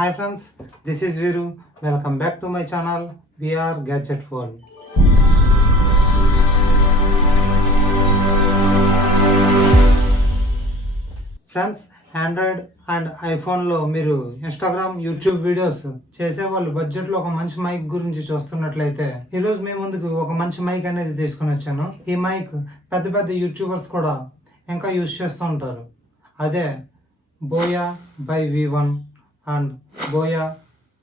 Hi friends, this is Viru. Welcome back to my channel VR Gadget World. Friends, Android and ఐఫోన్లో మీరు Instagram, YouTube videos చేసేవాళ్ళు బడ్జెట్లో ఒక మంచి mic గురించి చూస్తున్నట్లయితే ఈరోజు మీ ముందుకు ఒక మంచి మైక్ అనేది తీసుకొని వచ్చాను. ఈ మైక్ పెద్ద పెద్ద యూట్యూబర్స్ కూడా ఇంకా యూజ్ చేస్తూ ఉంటారు. అదే buoy by V1 and buoy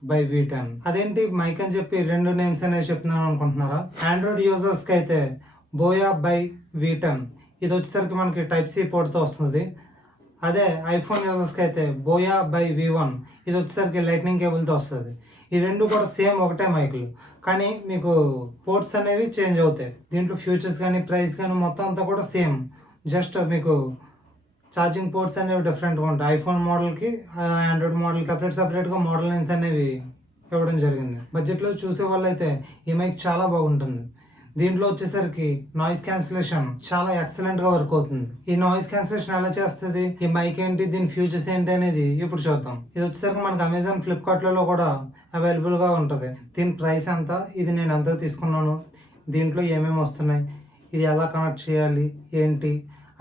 by V10. అదేంటి మైక్ అని చెప్పి రెండు నేమ్స్ అనేవి చెప్తున్నాను అనుకుంటున్నారా? ఆండ్రాయిడ్ యూజర్స్కి అయితే బోయా బై V10 ఇది వచ్చేసరికి మనకి టైప్ సి పోర్ట్తో వస్తుంది. అదే ఐఫోన్ యూజర్స్కి అయితే బోయా బై V1 ఇది వచ్చేసరికి లైట్నింగ్ కేబుల్తో వస్తుంది. ఈ రెండు కూడా సేమ్ ఒకటే మైకులు, కానీ మీకు పోర్ట్స్ అనేవి చేంజ్ అవుతాయి. దీంట్లో ఫ్యూచర్స్ కానీ ప్రైస్ కానీ మొత్తం అంతా కూడా సేమ్, జస్ట్ మీకు ఛార్జింగ్ పోర్ట్స్ అనేవి డిఫరెంట్గా ఉంటాయి. ఐఫోన్ మోడల్కి ఆండ్రాయిడ్ మోడల్ సపరేట్గా మోడల్ లైన్స్ అనేవి ఇవ్వడం జరిగింది. బడ్జెట్లో చూసే వాళ్ళు అయితే ఈ మైక్ చాలా బాగుంటుంది. దీంట్లో వచ్చేసరికి నాయిస్ క్యాన్సిలేషన్ చాలా ఎక్సలెంట్గా వర్క్ అవుతుంది. ఈ నాయిస్ క్యాన్సిలేషన్ ఎలా చేస్తుంది, ఈ మైక్ ఏంటి, దీని ఫ్యూచర్స్ ఏంటి అనేది ఇప్పుడు చూద్దాం. ఇది వచ్చేసరికి మనకి అమెజాన్, ఫ్లిప్కార్ట్లలో కూడా అవైలబుల్గా ఉంటుంది. దీని ప్రైస్ ఎంత, ఇది నేను ఎంత తీసుకున్నాను, దీంట్లో ఏమేమి వస్తున్నాయి, ఇది ఎలా కనెక్ట్ చేయాలి, ఏంటి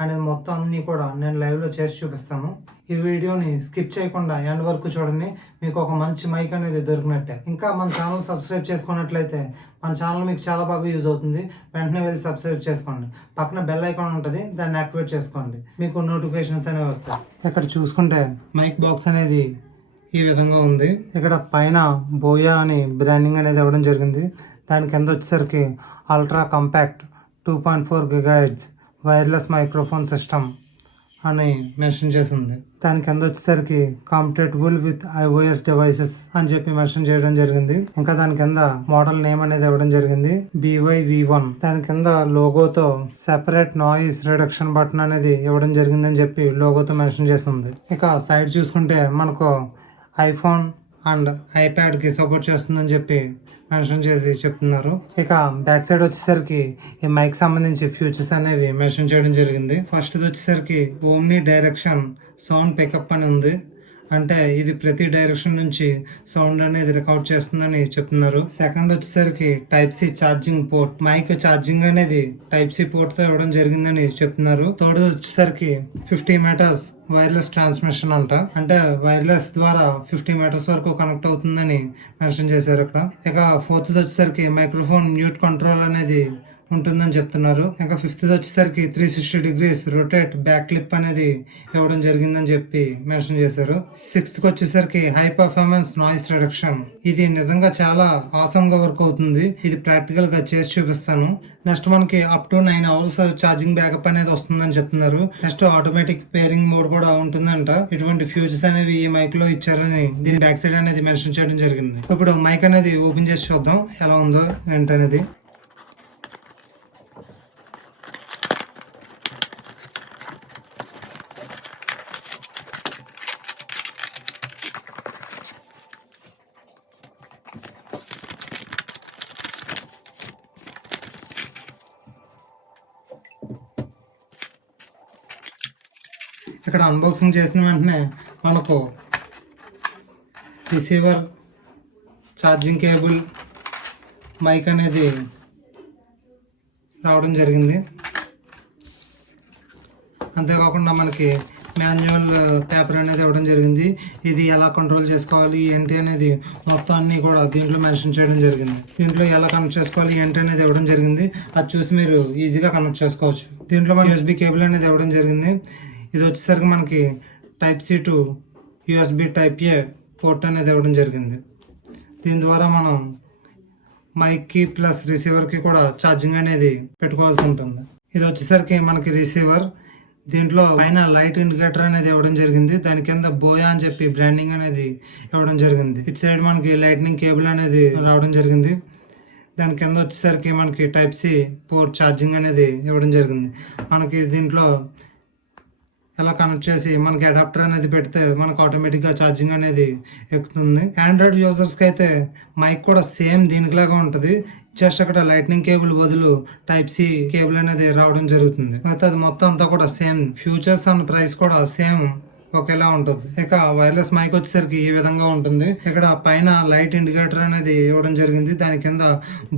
అనేది మొత్తం అన్నీ కూడా నేను లైవ్లో చేసి చూపిస్తాను. ఈ వీడియోని స్కిప్ చేయకుండా ఎండ్ వరకు చూడండి, మీకు ఒక మంచి మైక్ అనేది దొరికినట్టే. ఇంకా మన ఛానల్ సబ్స్క్రైబ్ చేసుకున్నట్లయితే మన ఛానల్ మీకు చాలా బాగా యూజ్ అవుతుంది. వెంటనే వెళ్ళి సబ్స్క్రైబ్ చేసుకోండి. పక్కన బెల్ ఐకాన్ ఉంటుంది, దాన్ని యాక్టివేట్ చేసుకోండి, మీకు నోటిఫికేషన్స్ అనేవి వస్తాయి. ఇక్కడ చూసుకుంటే మైక్ బాక్స్ అనేది ఈ విధంగా ఉంది. ఇక్కడ పైన బోయా అని బ్రాండింగ్ అనేది ఇవ్వడం జరిగింది. దాని కింద వచ్చేసరికి ultra compact 2.4 GHz wireless microphone system అని మెన్షన్ చేసింది. దాని కింద వచ్చేసరికి కంపాటబుల్ విత్ iOS డివైసెస్ అని చెప్పి మెన్షన్ చేయడం జరిగింది. ఇంకా దాని కింద మోడల్ నేమ్ అనేది ఇవ్వడం జరిగింది, BYV1. దాని కింద లోగోతో సెపరేట్ నాయిస్ రిడక్షన్ బటన్ అనేది ఇవ్వడం జరిగిందని చెప్పి లోగోతో మెన్షన్ చేసింది. ఇక సైడ్ చూసుకుంటే మనకు ఐఫోన్ అండ్ ఐప్యాడ్కి సపోర్ట్ చేస్తుందని చెప్పి మెన్షన్ చేసి చెప్తున్నారు. ఇక బ్యాక్ సైడ్ వచ్చేసరికి ఈ మైక్ సంబంధించి ఫ్యూచర్స్ అనేవి మెన్షన్ చేయడం జరిగింది. ఫస్ట్ వచ్చేసరికి ఓమ్ని డైరెక్షన్ సౌండ్ పికప్ అని ఉంది, అంటే ఇది ప్రతి డైరెక్షన్ నుంచి సౌండ్ అనేది రికార్డ్ చేస్తుందని చెప్తున్నారు. సెకండ్ వచ్చేసరికి type C charging port, mic charging అనేది టైప్ సి పోర్ట్ తో ఇవ్వడం జరిగిందని చెప్తున్నారు. థర్డ్ వచ్చేసరికి 50 మీటర్స్ వైర్లెస్ ట్రాన్స్మిషన్ అంట, అంటే వైర్లెస్ ద్వారా 50 మీటర్స్ వరకు కనెక్ట్ అవుతుందని మెన్షన్ చేశారు ఇక్కడ. ఇక ఫోర్త్ వచ్చేసరికి మైక్రోఫోన్ మ్యూట్ కంట్రోల్ అనేది ఉంటుందని చెప్తున్నారు. ఇంకా ఫిఫ్త్ వచ్చేసరికి 360 degrees రొటేట్ బ్యాక్ క్లిప్ అనేది ఇవ్వడం జరిగిందని చెప్పి మెన్షన్ చేశారు. సిక్స్త్ వచ్చేసరికి హై పర్ఫార్మెన్స్ నాయిస్ రిడక్షన్, ఇది నిజంగా చాలా ఆసమ్ గా వర్క్ అవుతుంది. ఇది ప్రాక్టికల్ గా చేసి చూపిస్తాను. నెక్స్ట్ మనకి up to 9 hours charging backup అనేది వస్తుందని చెప్తున్నారు. నెక్స్ట్ ఆటోమేటిక్ పేరింగ్ మోడ్ కూడా ఉంటుందంట. ఇటువంటి ఫ్యూచర్స్ అనేవి ఈ మైక్ లో ఇచ్చారని దీని బ్యాక్ సైడ్ అనేది మెన్షన్ చేయడం జరిగింది. ఇప్పుడు మైక్ అనేది ఓపెన్ చేసి చూద్దాం ఎలా ఉందో ఏంటనేది. ఇక్కడ అన్బాక్సింగ్ చేసిన వెంటనే మనకు రిసీవర్, ఛార్జింగ్ కేబుల్, మైక్ అనేది రావడం జరిగింది. అంతేకాకుండా మనకి మాన్యువల్ పేపర్ అనేది ఇవ్వడం జరిగింది. ఇది ఎలా కంట్రోల్ చేసుకోవాలి ఏంటి అనేది మొత్తం అన్నీ కూడా దీంట్లో మెన్షన్ చేయడం జరిగింది. దీంట్లో ఎలా కనెక్ట్ చేసుకోవాలి ఏంటి అనేది ఇవ్వడం జరిగింది. అది చూసి మీరు ఈజీగా కనెక్ట్ చేసుకోవచ్చు. దీంట్లో మన USB కేబుల్ అనేది ఇవ్వడం జరిగింది. ఇది వచ్చేసరికి మనకి type C to USB type A port అనేది ఇవ్వడం జరిగింది. దీని ద్వారా మనం మైక్కి ప్లస్ రిసీవర్కి కూడా ఛార్జింగ్ అనేది పెట్టుకోవాల్సి ఉంటుంది. ఇది వచ్చేసరికి మనకి రిసీవర్. దీంట్లో పైన లైట్ ఇండికేటర్ అనేది ఇవ్వడం జరిగింది. దాని కింద బోయా అని చెప్పి బ్రాండింగ్ అనేది ఇవ్వడం జరిగింది. ఇటు సైడ్ మనకి లైట్నింగ్ కేబుల్ అనేది రావడం జరిగింది. దాని కింద వచ్చేసరికి మనకి టైప్ సి పోర్ట్ ఛార్జింగ్ అనేది ఇవ్వడం జరిగింది. మనకి దీంట్లో ఎలా కనెక్ట్ చేసి మనకి అడాప్టర్ అనేది పెడితే మనకు ఆటోమేటిక్గా ఛార్జింగ్ అనేది ఎక్కుతుంది. ఆండ్రాయిడ్ యూజర్స్కి అయితే మైక్ కూడా సేమ్ దీనిలాగా ఉంటుంది, జస్ట్ అక్కడ లైట్నింగ్ కేబుల్ బదులు టైప్ సి కేబుల్ అనేది రావడం జరుగుతుంది. అయితే అది మొత్తం అంతా కూడా సేమ్, ఫ్యూచర్స్ అండ్ ప్రైస్ కూడా సేమ్ ఒకేలా ఉంటుంది. ఇక వైర్లెస్ మైక్ వచ్చేసరికి ఈ విధంగా ఉంటుంది. ఇక్కడ పైన లైట్ ఇండికేటర్ అనేది ఇవ్వడం జరిగింది. దాని కింద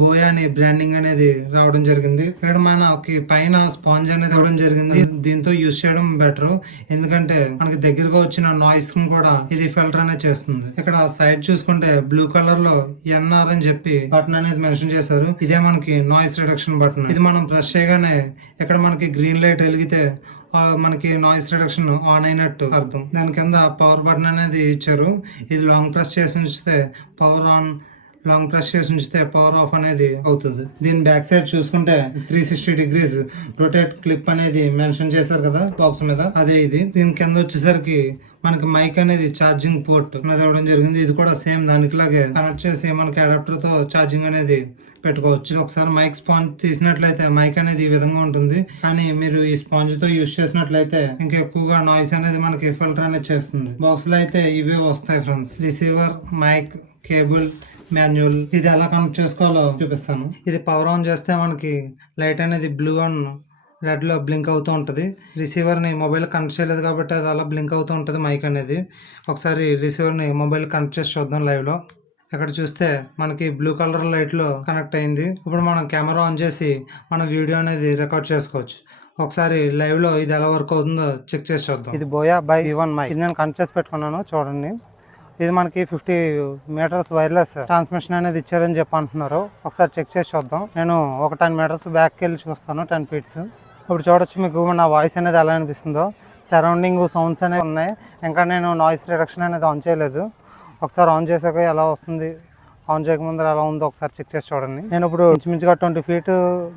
బోయా అని బ్రాండింగ్ అనేది రావడం జరిగింది. ఇక్కడ మనకి పైన స్పాంజ్ అనేది ఇవ్వడం జరిగింది. దీంతో యూస్ చేయడం బెటర్, ఎందుకంటే మనకి దగ్గరగా వచ్చిన నాయిస్ కూడా ఇది ఫిల్టర్ అనేది చేస్తుంది. ఇక్కడ సైడ్ చూసుకుంటే బ్లూ కలర్ లో ఎన్ఆర్ అని చెప్పి బటన్ అనేది మెన్షన్ చేశారు. ఇదే మనకి నాయిస్ రిడక్షన్ బటన్. ఇది మనం ప్రెస్ చేయగానే ఇక్కడ మనకి గ్రీన్ లైట్ వెలిగితే మనకి నాయిస్ రిడక్షన్ ఆన్ అయినట్టు అర్థం. దాని కింద పవర్ బటన్ అనేది ఇచ్చారు. ఇది లాంగ్ ప్రెస్ చేసి ఉంచితే పవర్ ఆన్, లాంగ్ ప్రెస్ చేసి ఉంచితే పవర్ ఆఫ్ అనేది అవుతుంది. దీని బ్యాక్ సైడ్ చూసుకుంటే 360 డిగ్రీస్ రొటేట్ క్లిప్ అనేది మెన్షన్ చేశారు కదా బాక్స్ మీద, అదే ఇది. దీని కింద వచ్చేసరికి మనకి మైక్ అనేది ఛార్జింగ్ పోర్ట్ అనేది ఇవ్వడం జరిగింది. ఇది కూడా సేమ్ దానికిలాగే కనెక్ట్ చేసి మనకి అడాప్టర్ తో ఛార్జింగ్ అనేది పెట్టుకోవచ్చు. ఒకసారి మైక్ స్పాంజ్ తీసినట్లయితే మైక్ అనేది ఈ విధంగా ఉంటుంది, కానీ మీరు ఈ స్పాంజ్ తో యూస్ చేసినట్లయితే ఇంకా ఎక్కువగా నాయిస్ అనేది మనకి ఫిల్టర్ అనేది చేస్తుంది. బాక్స్ లో అయితే ఇవే వస్తాయి friends. Receiver, mic, cable, manual. ఇది ఎలా కనెక్ట్ చేసుకోవాలో చూపిస్తాను. ఇది పవర్ ఆన్ చేస్తే మనకి లైట్ అనేది బ్లూ అండ్ రెడ్ లో బ్లింక్ అవుతూ ఉంటుంది. రిసీవర్ ని మొబైల్ కనెక్ట్ చేయలేదు కాబట్టి అది అలా బ్లింక్ అవుతూ ఉంటుంది మైక్ అనేది. ఒకసారి రిసీవర్ ని మొబైల్ కనెక్ట్ చేసి చూద్దాం లైవ్ లో. ఇక్కడ చూస్తే మనకి బ్లూ కలర్ లైట్ లో కనెక్ట్ అయింది. ఇప్పుడు మనం కెమెరా ఆన్ చేసి మన వీడియో అనేది రికార్డ్ చేసుకోవచ్చు. ఒకసారి లైవ్ లో ఇది ఎలా వర్క్ అవుతుందో చెక్ చేసి చూద్దాం. ఇది బోయా బై V1 మైక్. ఇది నేను కనెక్ట్ చేసి పెట్టుకున్నాను, చూడండి. ఇది మనకి 50 మీటర్స్ వైర్లెస్ ట్రాన్స్మిషన్ అనేది ఇచ్చారని చెప్పి అంటున్నారు. ఒకసారి చెక్ చేసి చూద్దాం. నేను ఒక 10 మీటర్స్ బ్యాక్కి వెళ్ళి చూస్తాను, 10 ఫీట్స్. ఇప్పుడు చూడొచ్చు మీకు నా వాయిస్ అనేది ఎలా అనిపిస్తుందో. సరౌండింగ్ సౌండ్స్ అనేవి ఉన్నాయి. ఇంకా నేను నాయిస్ రిడక్షన్ అనేది ఆన్ చేయలేదు. ఒకసారి ఆన్ చేసాక ఎలా వస్తుంది, ఆన్ చేయకముందు ఎలా ఉందో ఒకసారి చెక్ చేసి చూడండి. నేను ఇప్పుడు ఇంచుమించుగా 20 ఫీట్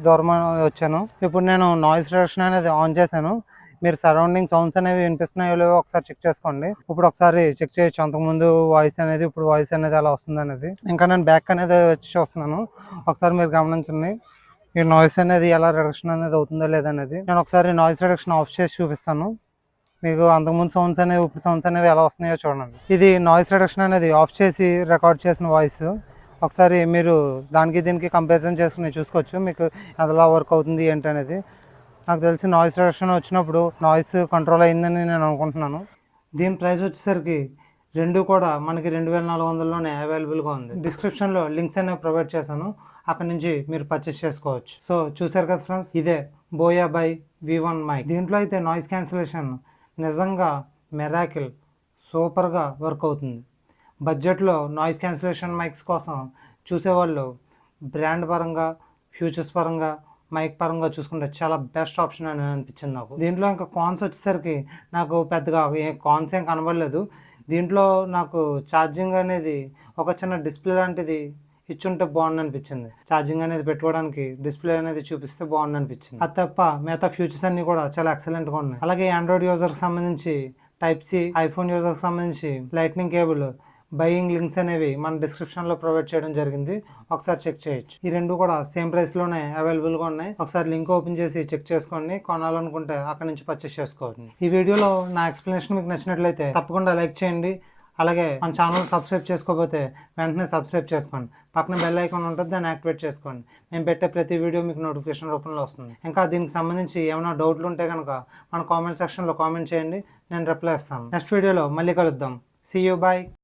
దూరం వచ్చాను. ఇప్పుడు నేను నాయిస్ రిడక్షన్ అనేది ఆన్ చేశాను. మీరు సరౌండింగ్ సౌండ్స్ అనేవి వినిపిస్తున్నాయో లేవో ఒకసారి చెక్ చేసుకోండి. ఇప్పుడు ఒకసారి చెక్ చేయొచ్చు అంతకుముందు వాయిస్ అనేది, ఇప్పుడు వాయిస్ అనేది ఎలా వస్తుంది అనేది. ఇంకా నేను బ్యాక్ అనేది వచ్చి చూస్తున్నాను. ఒకసారి మీరు గమనించండి ఈ నాయిస్ అనేది ఎలా రిడక్షన్ అనేది అవుతుందో లేదనేది. నేను ఒకసారి నాయిస్ రిడక్షన్ ఆఫ్ చేసి చూపిస్తాను మీకు. అంతకుముందు సౌండ్స్ అనేవి ఇప్పుడు సౌండ్స్ అనేవి ఎలా వస్తున్నాయో చూడండి. ఇది నాయిస్ రిడక్షన్ అనేది ఆఫ్ చేసి రికార్డ్ చేసిన వాయిస్. ఒకసారి మీరు దానికి దీనికి కంపారిజన్ చేసుకుని చూసుకోవచ్చు మీకు ఎలా వర్క్ అవుతుంది ఏంటి అనేది. నాకు తెలిసి నాయిస్ రిడక్షన్ వచ్చినప్పుడు నాయిస్ కంట్రోల్ అయిందని నేను అనుకుంటున్నాను. దీని ప్రైస్ వచ్చేసరికి రెండు కూడా మనకి 2400లోనే అవైలబుల్గా ఉంది. డిస్క్రిప్షన్లో లింక్స్ అనేవి ప్రొవైడ్ చేశాను, అక్కడ నుంచి మీరు పర్చేస్ చేసుకోవచ్చు. సో చూసారు కదా ఫ్రెండ్స్, ఇదే బోయా బై V1 మైక్. దీంట్లో అయితే నాయిస్ క్యాన్సిలేషన్ నిజంగా మెరాకిల్ సూపర్గా వర్క్ అవుతుంది. బడ్జెట్లో నాయిస్ క్యాన్సిలేషన్ మైక్స్ కోసం చూసేవాళ్ళు బ్రాండ్ పరంగా, ఫ్యూచర్స్ పరంగా, మైక్ పరంగా చూసుకుంటే చాలా బెస్ట్ ఆప్షన్ అని అనిపించింది నాకు. దీంట్లో ఇంకా కాన్స్ వచ్చేసరికి నాకు పెద్దగా కాన్స్ ఏం కనబడలేదు. దీంట్లో నాకు ఛార్జింగ్ అనేది ఒక చిన్న డిస్ప్లే లాంటిది ఇచ్చుంటే బాగుంది అనిపించింది. ఛార్జింగ్ అనేది పెట్టుకోవడానికి డిస్ప్లే అనేది చూపిస్తే బాగుంది అనిపించింది. అది తప్ప మిగతా ఫ్యూచర్స్ అన్ని కూడా చాలా ఎక్సలెంట్గా ఉన్నాయి. అలాగే ఆండ్రాయిడ్ యూజర్కి సంబంధించి Type-C, ఐఫోన్ యూజర్కి సంబంధించి లైట్నింగ్ కేబుల్ బయింగ్ లింక్స్ అనేవి మన డిస్క్రిప్షన్లో ప్రొవైడ్ చేయడం జరిగింది. ఒకసారి చెక్ చేయొచ్చు. ఈ రెండు కూడా సేమ్ ప్రైస్లోనే అవైలబుల్గా ఉన్నాయి. ఒకసారి లింక్ ఓపెన్ చేసి చెక్ చేసుకోండి. కొనాలనుకుంటే అక్కడ నుంచి పర్చేస్ చేసుకోవచ్చు. ఈ వీడియోలో నా ఎక్స్ప్లెనేషన్ మీకు నచ్చినట్లయితే తప్పకుండా లైక్ చేయండి. అలాగే మన ఛానల్ సబ్స్క్రైబ్ చేసుకోకపోతే వెంటనే సబ్స్క్రైబ్ చేసుకోండి. పక్కన బెల్ ఐకాన్ ఉంటుంది, దాన్ని యాక్టివేట్ చేసుకోండి. మేము పెట్టే ప్రతి వీడియో మీకు నోటిఫికేషన్ రూపంలో వస్తుంది. ఇంకా దీనికి సంబంధించి ఏమైనా డౌట్లు ఉంటే కనుక మన కామెంట్ సెక్షన్లో కామెంట్ చేయండి, నేను రిప్లై ఇస్తాను. నెక్స్ట్ వీడియోలో మళ్ళీ కలుద్దాం. See you, bye.